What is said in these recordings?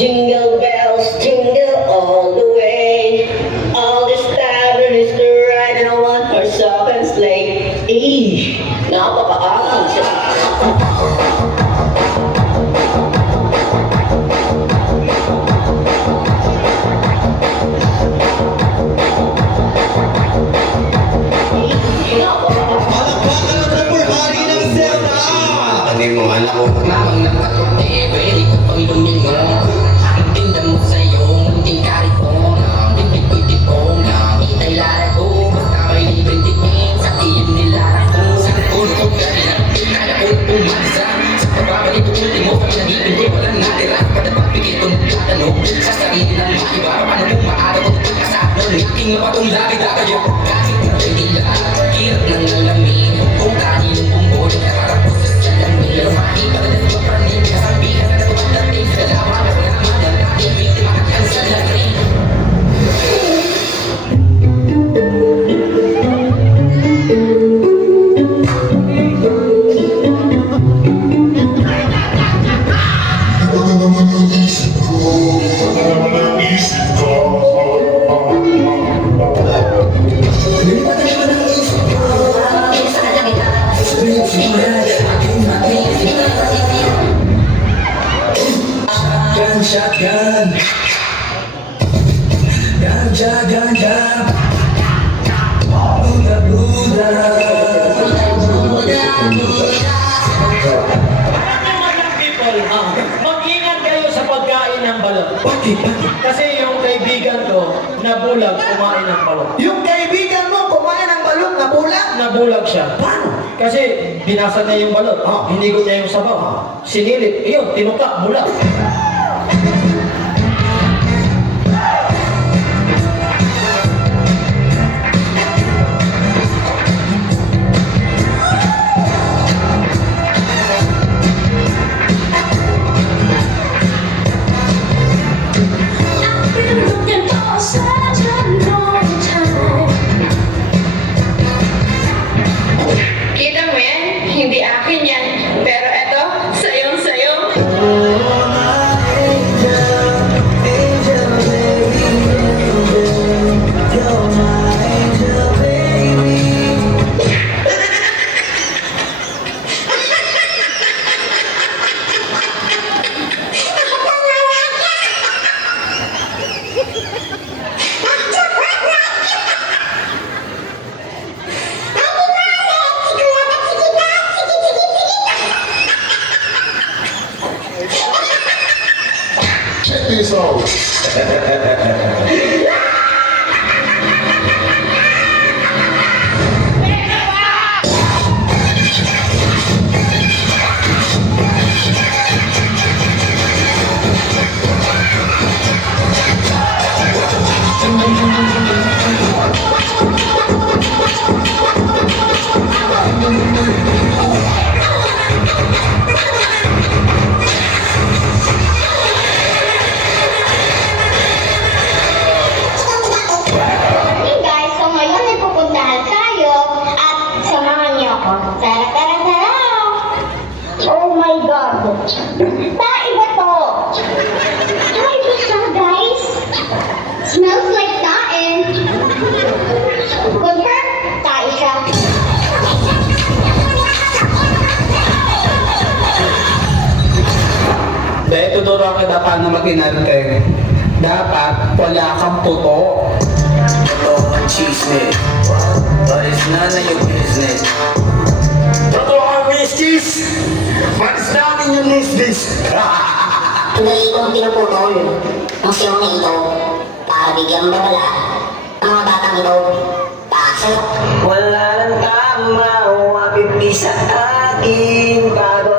Jingle bells, jingle all the way. All this time is to ride in a one-horse open sleigh. Napakaangang siya. Ano yung mga anak ko? Mamang nakatok na pwede ko pang lumingo. Ang tinda mo sa'yo, munting karit ko na bibig-bibig ko na itay lara ko. Basta may libreng tingin sa tiyong nilara ko. Sa kulog ka rin at pinala ko umasa. Sa pababalik ko mo kami nag-ibig ko walang natira. Padapat pigil kong tatanong sa sarili ng mga iba. Paano mo maaraw ko pagkasano ng aking mapatong labi kayo. Kahit na pwede lahat, hirap ng alamin. Kung kaninong bumbol, nakarap ko sa salamin. Pero makiparadal ko praning kasabihan na tumatagin sa lawan. Ako naman ang aking biktima at ang salarin. Shotgun, ganja, ganja, Buddha, Buddha. Mag-ingat kayo sa pagkain ng balot. Bakit? Kasi yung kaibigan ko, nabulag kumain ng balot. Yung kaibigan mo kumain ng balot na bulag? Nabulag siya. Paano? Kasi binasa niya yung balot. Hinigot niya yung sabaw. Sinilip. Iyon, tinuka, bulag. Kita mo yan? Hindi akin yan. Pero eto, sayong-sayo. Check this out. Hey guys, so ngayon ay pupuntahan tayo at samahan niyo ako. Tara, tara, tara! Oh my God! Tae ba to? Tae ba siya, guys? Smells like tae. Confirm, tae siya. Dahil tuturo ako dapat na mag-inarte. Dapat wala kang puto. Ito ang chismis, but it's none of your business. Totoo ang miskis, but it's none of your business. Dali kong pinuputol ang siyong ito para bigyang babala ang mga batang ito. Pasok! Wala lang tama o apipi sa akin. Para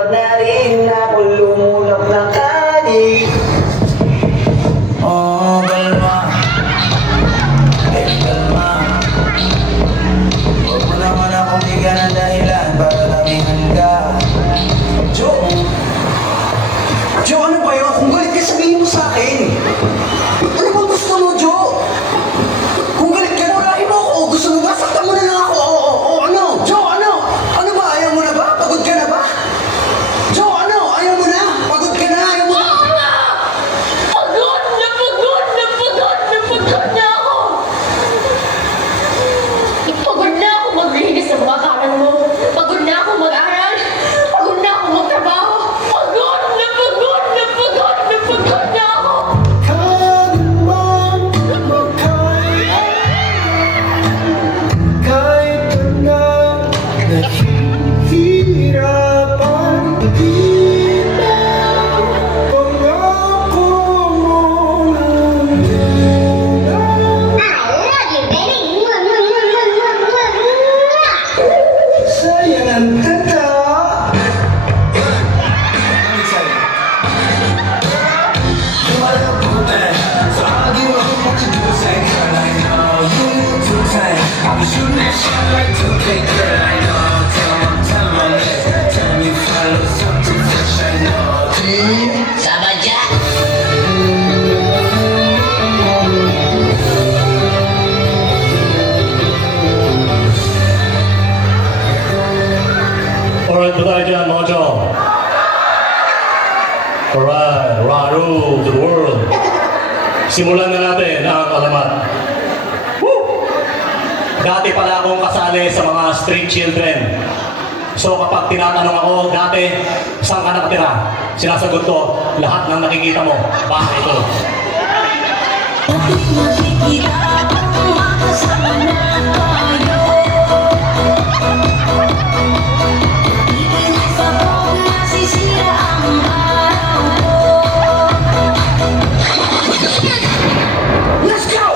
Sabadya! Alright, ba tayo dyan mga chong? Alright, Raru to the world. Simulan na natin ang alamat. Woo! Dati pala akong kasali sa mga street children. So kapag tinatanong ako, dati, saan ka nakatira? Sinasagot ko, lahat ng nakikita mo, bahay ito. Let's go!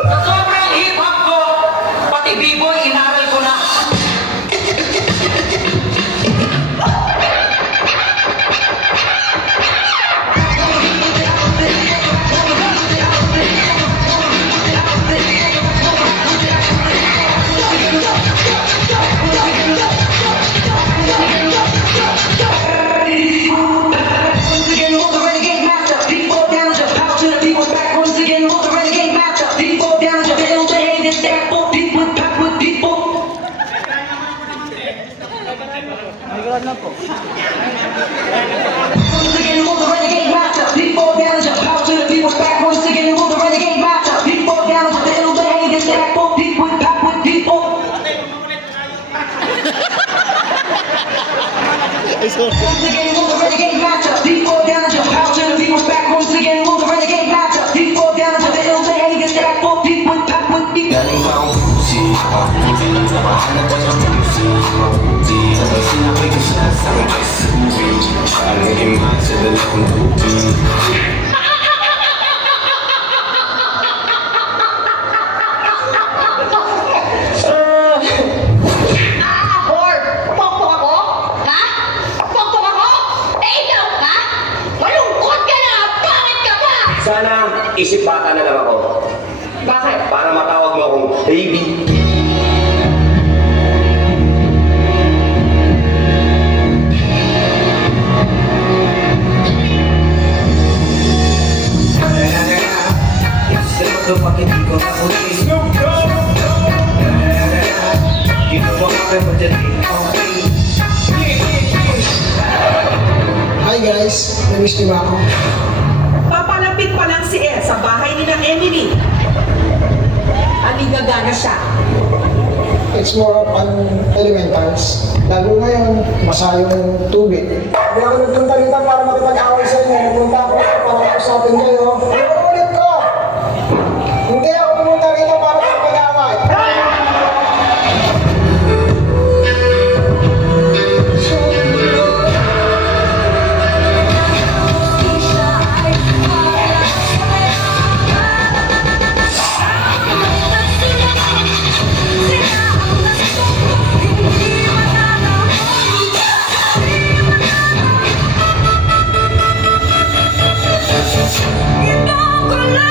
Sa sobrang hip-hop ko, pati b-boy inaral ko na. Once again, hold the renegade master. People down, just power to the people back. Once again, hold the renegade master. People down, just build the hate and stack for people back with people. Once again, hold the renegade master. People down, just power to the people back. Once again, hold the renegade master. People down, just build the hate and stack for people back with people. Once again, hold the renegade master. People down, just power to the people back. Once again, hold the renegade master. People down, just build the hate and stack for people back with people. Galing pa akong pusi. Hanap ko ng pusi. Sinabi ko siya sa akin ay suwi. Parang naging masa dalawang tubi. Hor! Pokpok ako? Ha? Pokpok ako? Eh, ikaw ka? Malungkot ka na! Bakit ka pa? Sana isip bata na lang ako Bakit? para matawag mo akong baby. Hi guys, namiss niyo ba ako? Papalapit pa lang si Ed sa bahay ni ng Emily. Aligagana siya. It's more of an elementals. Lalo ngayon, masa yung tubig. Hindi ako nagpunta rito para makipag-away sa inyo. Nagpunta ako para usapin kayo. Ulit ko! Hindi ako pumunta rito para makipag-away. Ito ko lang